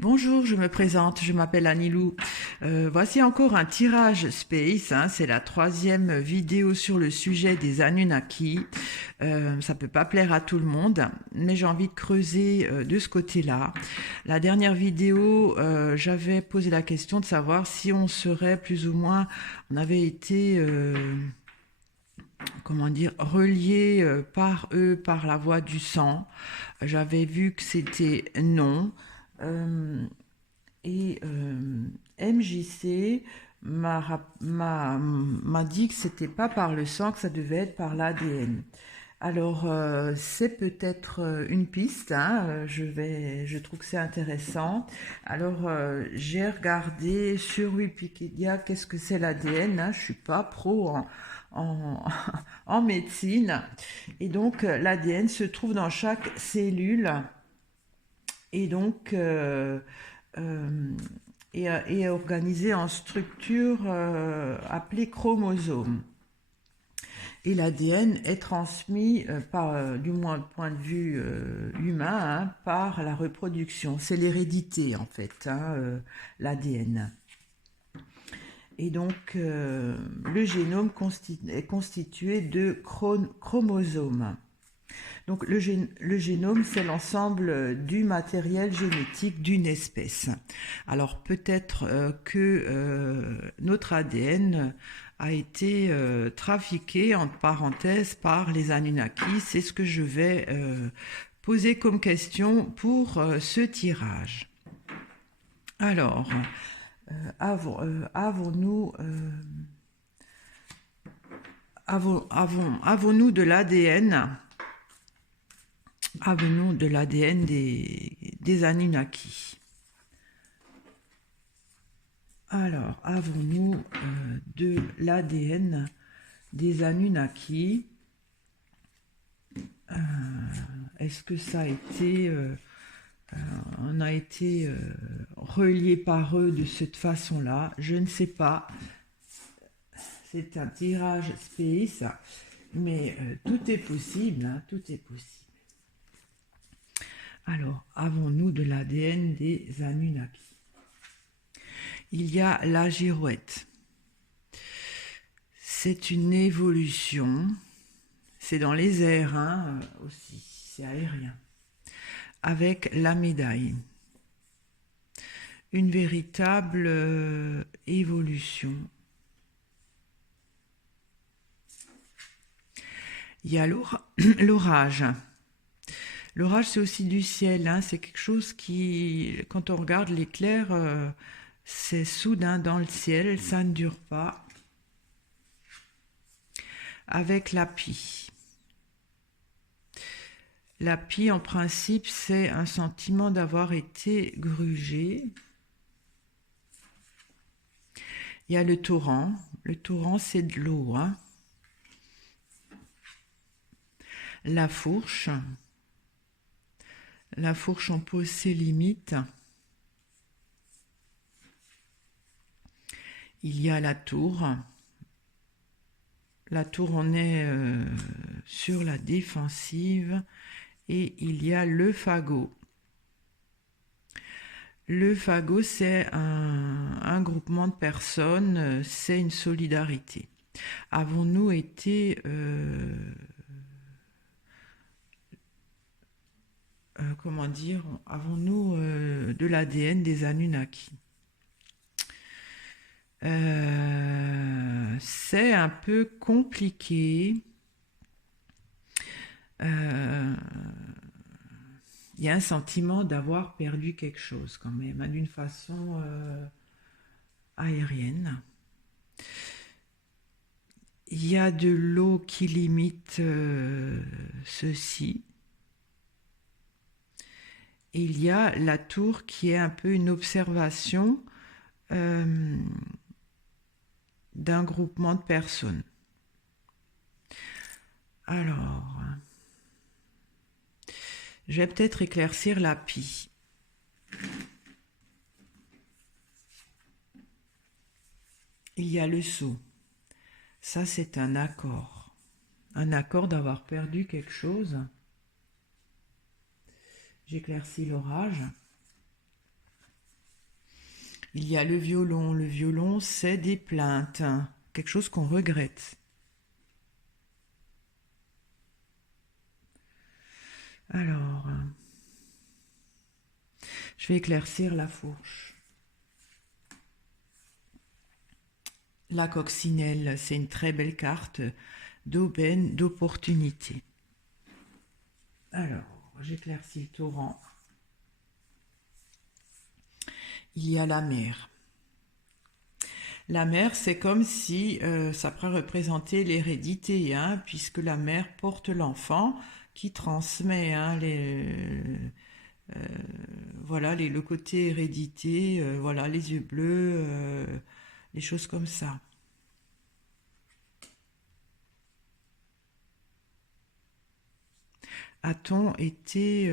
Bonjour, je me présente, je m'appelle Anilou. Voici encore un tirage Space, hein, c'est la troisième vidéo sur le sujet des Anunnaki. Ça peut pas plaire à tout le monde, mais j'ai envie de creuser de ce côté-là. La dernière vidéo, j'avais posé la question de savoir si on serait plus ou moins, on avait été, comment dire, relié par eux, par la voie du sang. J'avais vu que c'était non. Euh, et MJC m'a dit que c'était pas par le sang, que ça devait être par l'ADN. Alors, c'est peut-être une piste, hein, je trouve que c'est intéressant. Alors, j'ai regardé sur Wikipédia qu'est-ce que c'est l'ADN, hein, je suis pas pro en, en médecine. Et donc, l'ADN se trouve dans chaque cellule. Et donc, euh, est organisé en structure appelée chromosome. Et l'ADN est transmis, du moins du point de vue humain, hein, par la reproduction. C'est l'hérédité en fait, hein, l'ADN. Et donc, le génome est constitué de chromosomes. Donc le génome, c'est l'ensemble du matériel génétique d'une espèce. Alors peut-être que notre ADN a été trafiqué, entre parenthèses, par les Anunnaki. C'est ce que je vais poser comme question pour ce tirage. Alors, avons-nous avons-nous de l'ADN Avons-nous de l'ADN des Anunnaki? Alors, avons-nous de l'ADN des Anunnaki? Est-ce que ça a été... on a été relié par eux de cette façon-là? Je ne sais pas. C'est un tirage space, mais tout est possible, hein, tout est possible. Alors, avons-nous de l'ADN des Anunnaki? Il y a la girouette. C'est une évolution. C'est dans les airs, hein, aussi. C'est aérien. Avec la médaille. Une véritable évolution. Il y a l'orage. L'orage, c'est aussi du ciel, hein, c'est quelque chose qui, quand on regarde l'éclair, c'est soudain dans le ciel, ça ne dure pas. Avec la pie. La pie, en principe, c'est un sentiment d'avoir été grugé. Il y a le torrent. Le torrent, c'est de l'eau, hein. La fourche. La fourche, on pose ses limites. Il y a la tour. La tour, on est sur la défensive. Et il y a le fagot. Le fagot, c'est un groupement de personnes, c'est une solidarité. Avons-nous été... comment dire, avons-nous de l'ADN des Anunnaki? C'est un peu compliqué. Il y a un sentiment d'avoir perdu quelque chose quand même, hein, d'une façon aérienne. Il y a de l'eau qui limite ceci. Et il y a la tour qui est un peu une observation d'un groupement de personnes. Alors, je vais peut-être éclaircir la pie. Il y a le saut. Ça, c'est un accord. Un accord d'avoir perdu quelque chose. J'éclaircis l'orage. Il y a le violon. Le violon, c'est des plaintes, quelque chose qu'on regrette. Alors, je vais éclaircir la fourche. La coccinelle, c'est une très belle carte d'aubaine, d'opportunité. Alors, j'éclaircis le torrent. Il y a la mer. La mère, c'est comme si ça pourrait représenter l'hérédité, hein, puisque la mère porte l'enfant qui transmet euh, voilà, le côté hérédité, voilà, les yeux bleus, les choses comme ça. A-t-on été,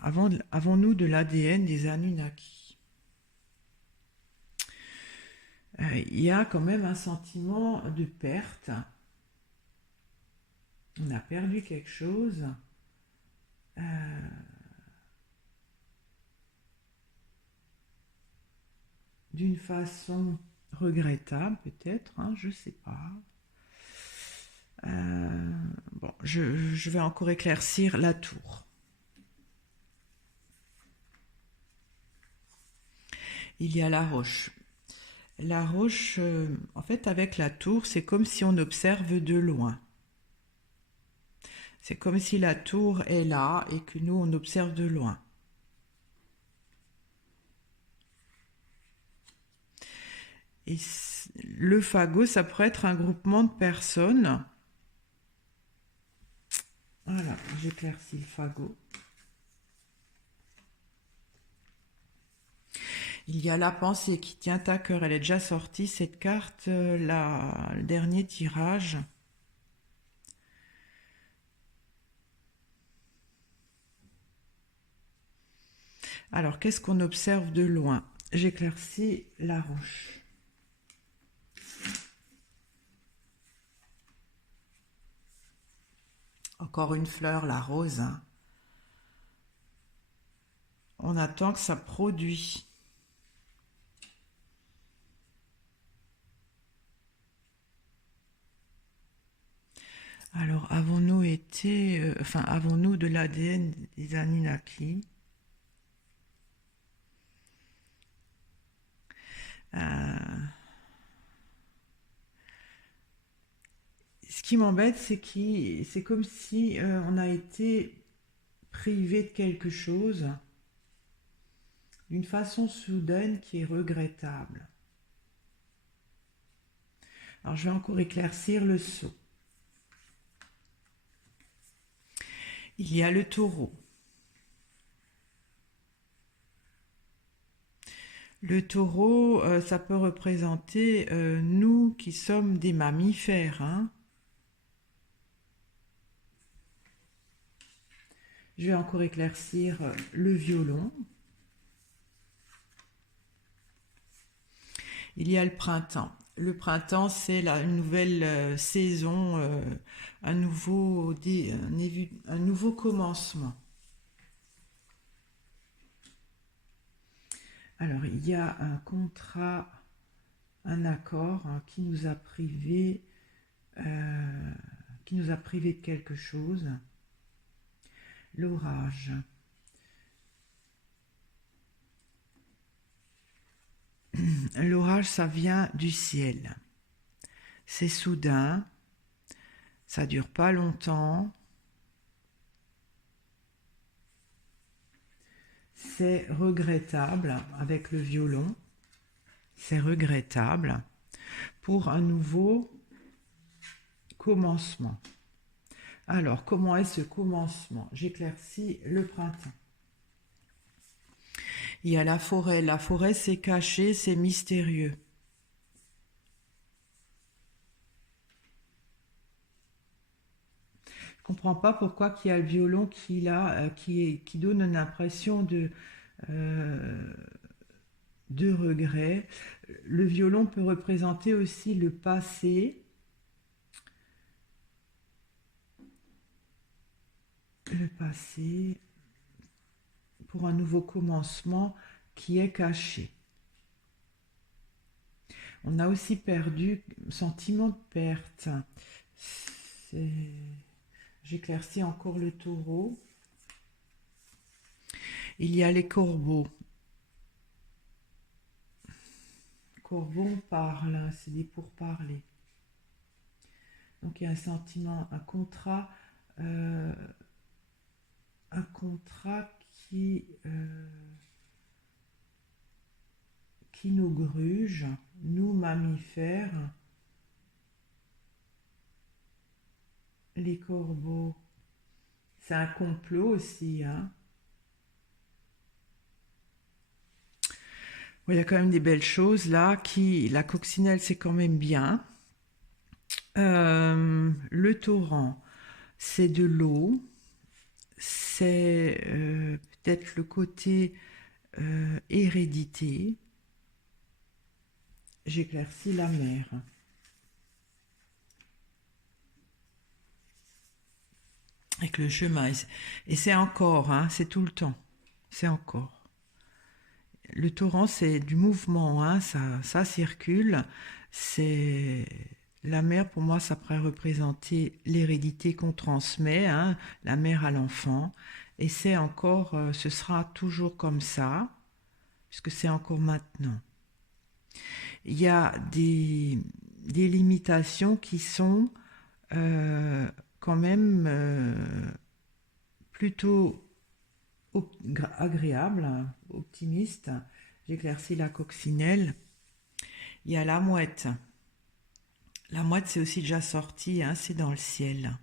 avons-nous de l'ADN des Anunnaki? Il y a quand même un sentiment de perte. On a perdu quelque chose. Euh, D'une façon regrettable peut-être, hein, je sais pas. Bon, je vais encore éclaircir la tour. Il y a la roche. La roche, en fait, avec la tour, c'est comme si on observe de loin. C'est comme si la tour est là et que nous, on observe de loin. Et le fagot, ça pourrait être un groupement de personnes. Voilà, j'éclaircis le fagot. Il y a la pensée qui tient à cœur. Elle est déjà sortie, cette carte, le dernier tirage. Alors, qu'est-ce qu'on observe de loin? J'éclaircis la roche. Encore une fleur, la rose. Hein. On attend que ça produise. Alors, avons-nous été, avons-nous de l'ADN des Anunnaki? Ce qui m'embête, c'est comme si on a été privé de quelque chose d'une façon soudaine qui est regrettable. Alors, je vais encore éclaircir le sceau. Il y a le taureau. Le taureau, ça peut représenter nous qui sommes des mammifères. Hein. Je vais encore éclaircir le violon. Il y a le printemps. Le printemps, c'est une nouvelle saison, un nouveau commencement. Alors, il y a un contrat, un accord hein, qui nous a privé de quelque chose. L'orage. L'orage, ça vient du ciel. C'est soudain, ça dure pas longtemps. C'est regrettable avec le violon. C'est regrettable pour un nouveau commencement. Alors, comment est ce commencement? J'éclaircis le printemps. Il y a la forêt. La forêt, c'est caché, c'est mystérieux. Je comprends pas pourquoi il y a le violon qui donne une impression euh, de regret. Le violon peut représenter aussi le passé. Le passé pour un nouveau commencement. qui est caché. On a aussi perdu, sentiment de perte. J'éclaircis encore le taureau. Il y a les corbeaux. Corbeau, on parle, hein, c'est des pourparlers. Donc il y a un sentiment, euh, un contrat qui nous gruge, nous mammifères, les corbeaux. C'est un complot aussi, hein. Bon, il y a quand même des belles choses là. La coccinelle, c'est quand même bien. Le torrent, c'est de l'eau. C'est peut-être le côté hérédité. J'éclaircis la mer. Avec le chemin. Et c'est encore, hein, c'est tout le temps. C'est encore. Le torrent, c'est du mouvement, hein, ça circule. C'est la mère, pour moi, ça pourrait représenter l'hérédité qu'on transmet, hein, la mère à l'enfant. Et c'est encore, ce sera toujours comme ça, puisque c'est encore maintenant. Il y a des limitations qui sont quand même plutôt agréables, optimistes. J'éclaircis la coccinelle. Il y a la mouette. La mouette, c'est aussi déjà sorti, hein, c'est dans le ciel.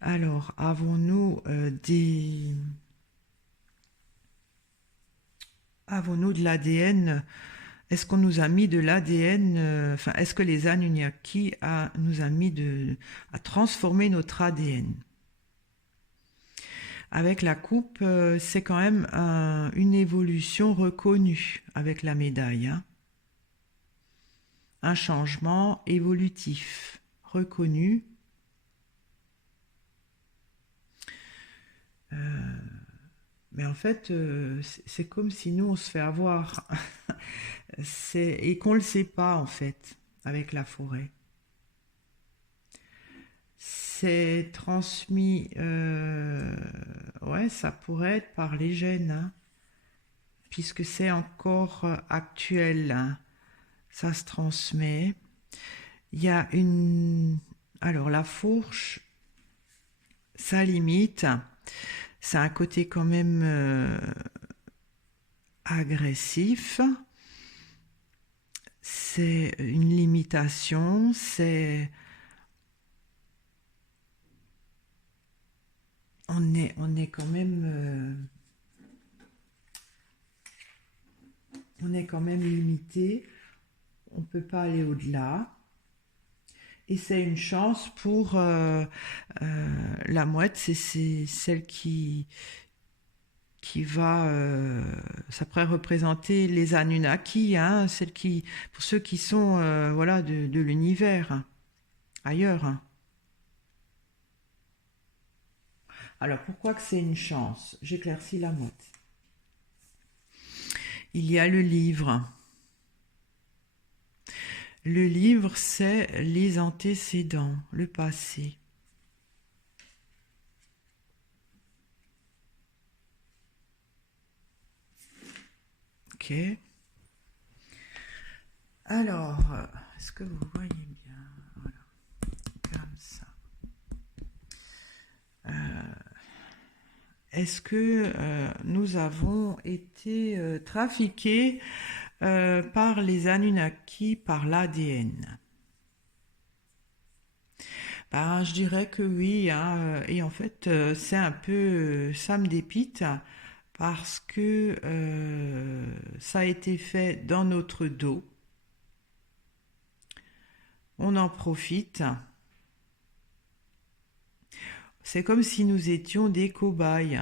Alors, avons-nous de l'ADN? Est-ce qu'on nous a mis de l'ADN? Enfin, est-ce que les Anunnaki nous a mis à transformer notre ADN? Avec la coupe, c'est quand même une évolution reconnue avec la médaille, hein. Un changement évolutif reconnu. Mais en fait, c'est comme si nous, on se fait avoir. Et qu'on ne le sait pas, en fait, avec la forêt. C'est transmis, ouais, ça pourrait être par les gènes, hein, puisque c'est encore actuel, hein, ça se transmet. Il y a alors la fourche, ça limite, c'est un côté quand même agressif, c'est une limitation, on est quand même on est quand même limité, on peut pas aller au-delà. Et c'est une chance pour la mouette, c'est celle qui va, ça pourrait représenter les Anunnaki, hein, pour ceux qui sont voilà, de l'univers, hein, ailleurs, hein. Alors pourquoi que c'est une chance? J'éclaircis la mouette. Il y a le livre. Le livre, c'est les antécédents, le passé. Ok. Alors, est-ce que vous voyez bien? Voilà. Comme ça. Est-ce que nous avons été trafiqués par les Anunnaki, par l'ADN? Ben, je dirais que oui, hein, et en fait, c'est un peu, ça me dépite parce que ça a été fait dans notre dos. On en profite. C'est comme si nous étions des cobayes.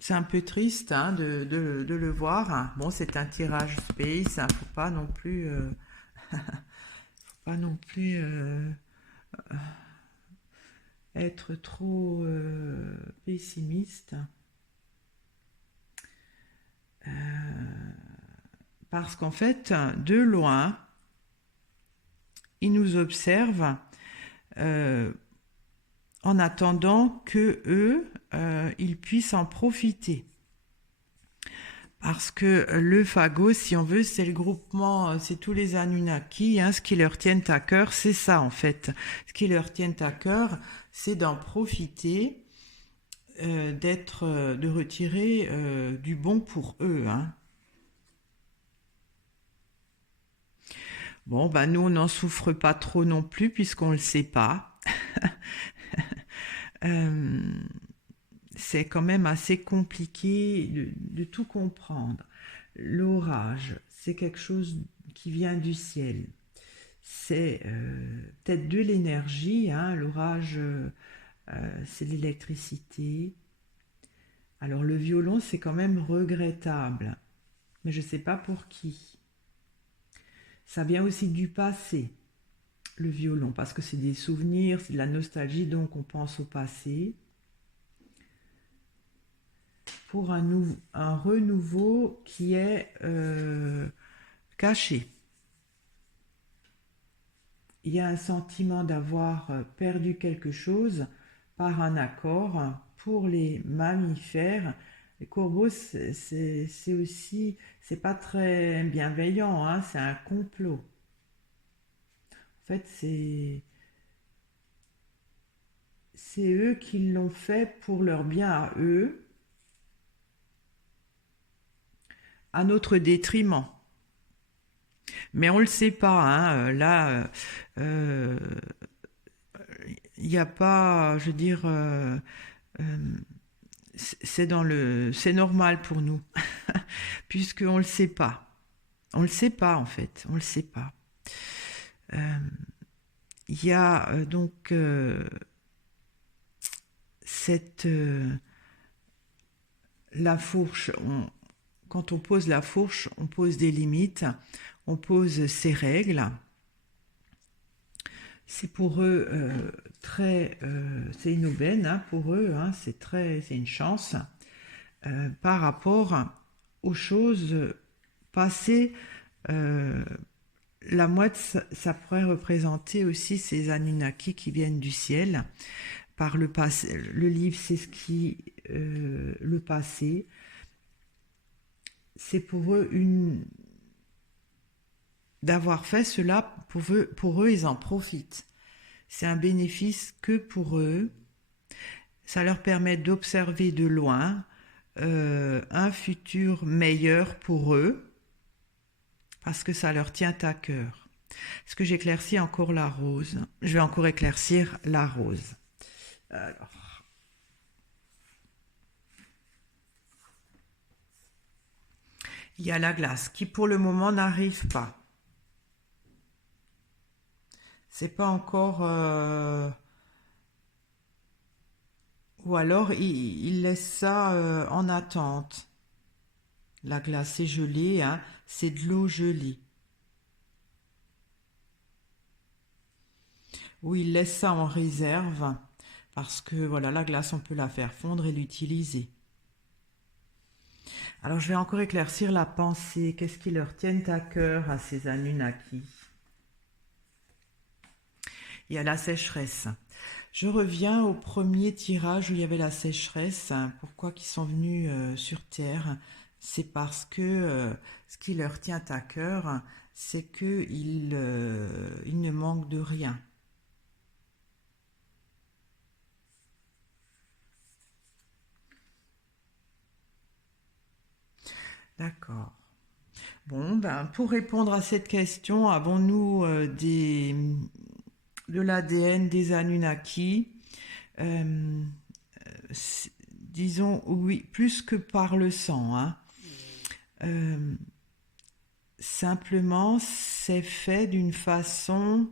C'est un peu triste, hein, de le voir. Bon, c'est un tirage space, hein, faut pas non plus être trop pessimiste, parce qu'en fait, de loin, ils nous observent en attendant que eux, ils puissent en profiter. Parce que le Phagos, si on veut, c'est le groupement, c'est tous les Anunnaki, hein, ce qui leur tiennent à cœur, c'est ça en fait. Ce qui leur tiennent à cœur, c'est d'en profiter, de retirer du bon pour eux. Hein. Bon, ben nous, on n'en souffre pas trop non plus, puisqu'on ne le sait pas. Euh, c'est quand même assez compliqué de tout comprendre. L'orage, c'est quelque chose qui vient du ciel. C'est peut-être de l'énergie, hein. L'orage, c'est l'électricité. Alors le violon, c'est quand même regrettable, mais je ne sais pas pour qui. Ça vient aussi du passé, le violon, parce que c'est des souvenirs, c'est de la nostalgie, donc on pense au passé. Pour un renouveau qui est caché. Il y a un sentiment d'avoir perdu quelque chose par un accord. Pour les mammifères, les corbeaux, c'est aussi, c'est pas très bienveillant, hein, c'est un complot. En fait, c'est eux qui l'ont fait pour leur bien à eux, à notre détriment. Mais on ne le sait pas, hein. Là, il n'y a pas, je veux dire, c'est normal pour nous, puisqu'on ne le sait pas. On ne le sait pas, en fait, on ne le sait pas. Il y a donc la fourche, quand on pose la fourche, on pose des limites, on pose ses règles. C'est pour eux c'est une aubaine, hein, pour eux, hein, c'est une chance par rapport aux choses passées. La mouette, ça pourrait représenter aussi ces Anunnaki qui viennent du ciel. Par le passé, le livre, c'est ce qui le passé. C'est pour eux d'avoir fait cela, pour eux, ils en profitent. C'est un bénéfice que pour eux. Ça leur permet d'observer de loin un futur meilleur pour eux, parce que ça leur tient à cœur. Est-ce que j'éclaircis encore la rose? Je vais encore éclaircir la rose. Alors, il y a la glace qui pour le moment n'arrive pas. C'est pas encore... Ou alors il laisse ça en attente. La glace est gelée, hein, c'est de l'eau gelée. Ou il laisse ça en réserve parce que voilà, la glace on peut la faire fondre et l'utiliser. Alors je vais encore éclaircir la pensée. Qu'est-ce qui leur tienne à cœur à ces Anunnaki? Il y a la sécheresse. Je reviens au premier tirage où il y avait la sécheresse. Pourquoi ils sont venus sur Terre? C'est parce que ce qui leur tient à cœur, c'est qu'ils ne manquent de rien. D'accord. Bon, ben, pour répondre à cette question, avons-nous de l'ADN des Anunnaki? Euh, disons oui, plus que par le sang. Hein. Euh, simplement, c'est fait d'une façon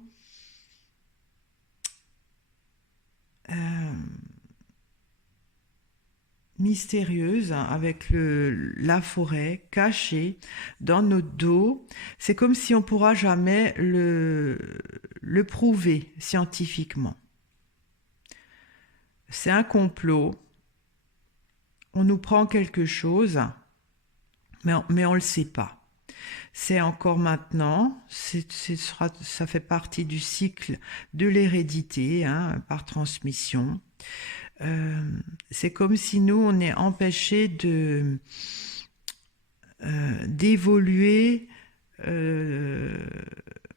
mystérieuse, hein, avec la forêt cachée dans notre dos. C'est comme si on pourra jamais le prouver scientifiquement. C'est un complot. On nous prend quelque chose, mais on ne le sait pas. C'est encore maintenant, ça fait partie du cycle de l'hérédité, hein, par transmission. C'est comme si nous, on est empêchés d'évoluer.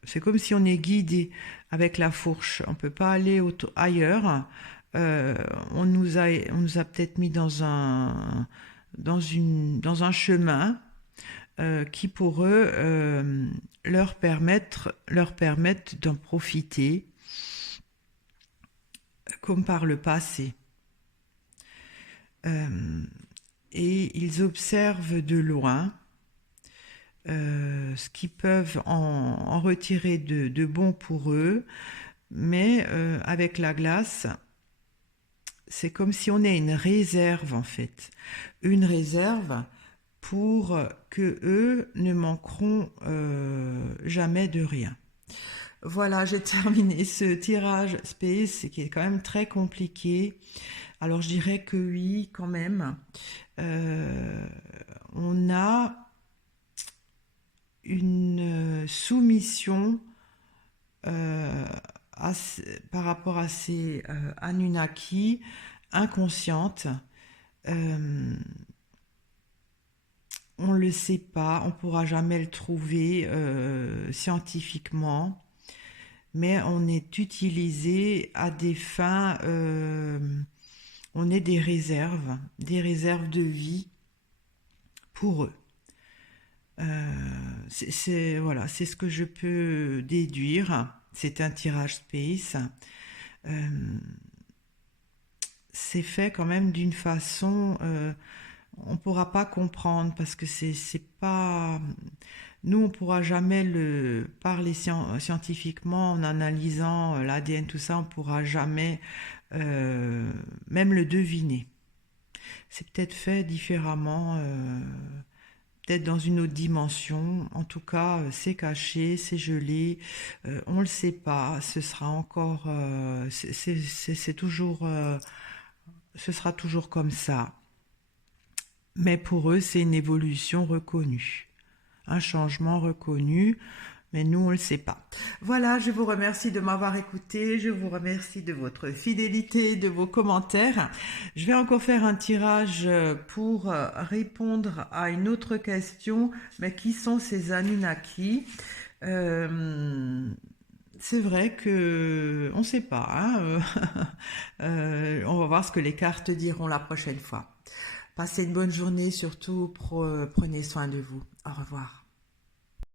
C'est comme si on est guidé avec la fourche. On ne peut pas aller ailleurs. On nous a peut-être mis dans un chemin qui pour eux leur permettent d'en profiter comme par le passé. Et ils observent de loin ce qu'ils peuvent en retirer de bon pour eux, mais avec la glace, c'est comme si on ait une réserve en fait, une réserve pour que eux ne manqueront jamais de rien. Voilà, j'ai terminé ce tirage Space qui est quand même très compliqué. Alors je dirais que oui, quand même. On a une soumission par rapport à ces Anunnaki inconscientes. On ne le sait pas, on ne pourra jamais le trouver scientifiquement, mais on est utilisé à des fins, on est des réserves de vie pour eux. Voilà, c'est ce que je peux déduire. C'est un tirage Space. C'est fait quand même d'une façon, on ne pourra pas comprendre parce que c'est pas. Nous, on ne pourra jamais le parler scientifiquement en analysant l'ADN, tout ça, on ne pourra jamais même le deviner. C'est peut-être fait différemment. Peut-être dans une autre dimension, en tout cas c'est caché, c'est gelé, on le sait pas, ce sera encore, c'est toujours, ce sera toujours comme ça. Mais pour eux c'est une évolution reconnue, un changement reconnu, mais nous on le sait pas. Voilà, je vous remercie de m'avoir écouté, je vous remercie de votre fidélité, de vos commentaires. Je vais encore faire un tirage pour répondre à une autre question, mais qui sont ces Anunnaki? C'est vrai que on ne sait pas, hein. On va voir ce que les cartes diront la prochaine fois. Passez une bonne journée, surtout prenez soin de vous. Au revoir.